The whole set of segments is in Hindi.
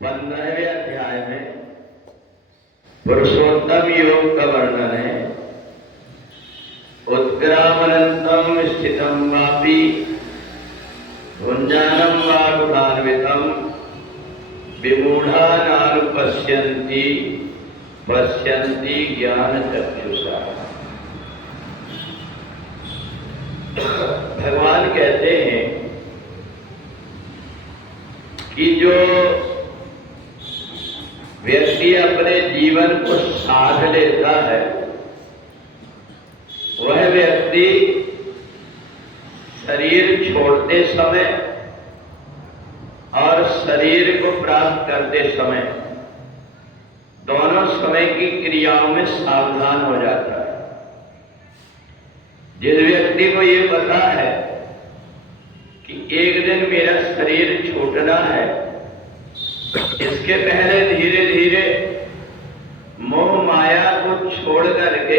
15वें अध्याय में पुरुषोत्तम योग का वर्णन है। उत्क्रामनंतम स्थितम वापि भुंजानम वा गुणान्वितम विमूढ़ा नानुपश्यन्ति पश्यन्ति ज्ञान चक्षुषा। भगवान कहते हैं कि जो व्यक्ति अपने जीवन को साध लेता है वह व्यक्ति शरीर छोड़ते समय और शरीर को प्राप्त करते समय दोनों समय की क्रियाओं में सावधान हो जाता है। जिस व्यक्ति को ये पता है कि एक दिन मेरा शरीर छूटना है, इसके पहले धीरे धीरे मोह माया को छोड़ करके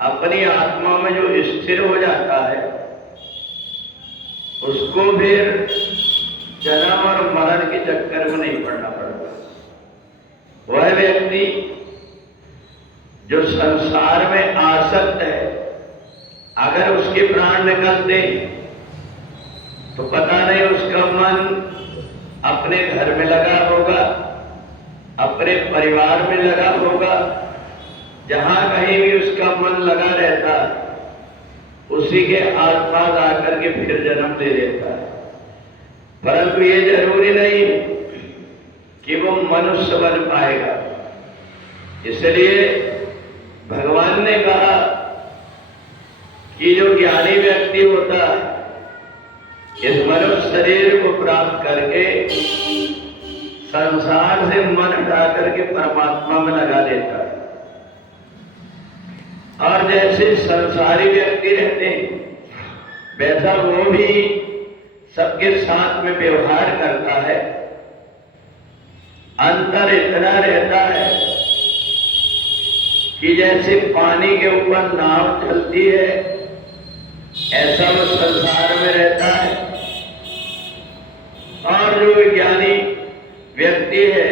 अपनी आत्मा में जो स्थिर हो जाता है उसको फिर जन्म और मरण के चक्कर में नहीं पड़ना पड़ता। वह व्यक्ति जो संसार में आसक्त है, अगर उसके प्राण निकलते तो पता नहीं उसका मन अपने घर में लगा होगा, अपने परिवार में लगा होगा, जहां कहीं भी उसका मन लगा रहता उसी के आसपास आकर के फिर जन्म ले लेता है। परंतु ये जरूरी नहीं कि वो मनुष्य बन पाएगा। इसलिए भगवान ने कहा कि जो ज्ञानी व्यक्ति होता है इस मनुष्य शरीर को प्राप्त करके संसार से मन हटा करके परमात्मा में लगा देता है। और जैसे संसारी व्यक्ति रहते हैं वैसा वो भी सबके साथ में व्यवहार करता है। अंतर इतना रहता है कि जैसे पानी के ऊपर नाव चलती है ऐसा वो संसार में रहता है। और जो विज्ञानी व्यक्ति है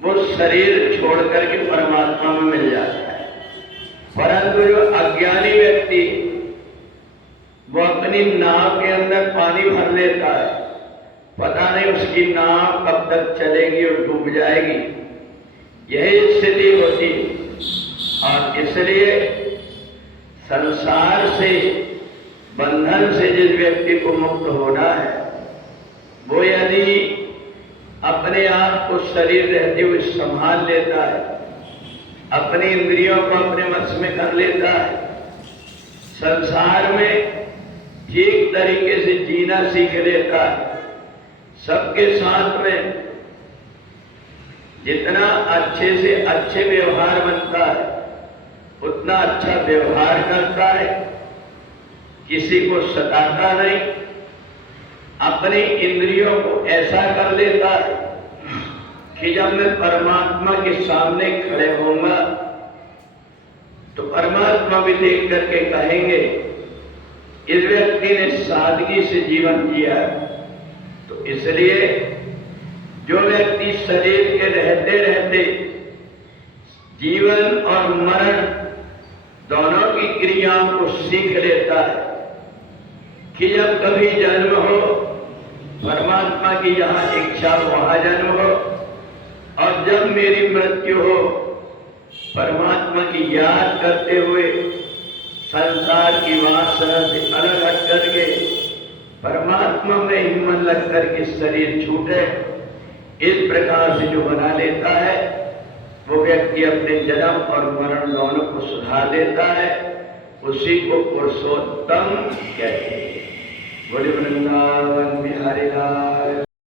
वो शरीर छोड़ करके परमात्मा में मिल जाता है। परंतु जो अज्ञानी व्यक्ति वो अपनी नाव के अंदर पानी भर लेता है, पता नहीं उसकी नाव कब तक चलेगी और डूब जाएगी, यही स्थिति होती। और इसलिए संसार से बंधन से जिस व्यक्ति को मुक्त होना है वो यदि अपने आप को शरीर रहते हुए संभाल लेता है, अपनी इंद्रियों को अपने वश में कर लेता है, संसार में ठीक तरीके से जीना सीख लेता है, सबके साथ में जितना अच्छे से अच्छे व्यवहार बनता है उतना अच्छा व्यवहार करता है, किसी को सताता नहीं, अपनी इंद्रियों को ऐसा कर लेता है कि जब मैं परमात्मा के सामने खड़े होऊंगा तो परमात्मा भी देख करके कहेंगे इस व्यक्ति ने सादगी से जीवन जिया। तो इसलिए जो व्यक्ति शरीर के रहते रहते जीवन और मरण दोनों की क्रियाओं को सीख लेता है कि जब कभी जन्म हो परमात्मा की जहां इच्छा वहां जन्म हो, और जब मेरी मृत्यु हो परमात्मा की याद करते हुए संसार की वासना से अलग हट करके परमात्मा में ही मन लग करके शरीर छूटे, इस प्रकार से जो बना लेता है वो व्यक्ति अपने जन्म और मरण दोनों को सुधार देता है। उसी को पुरुषोत्तम कहते हैं। बोले वृंदावन बिहारी लाल।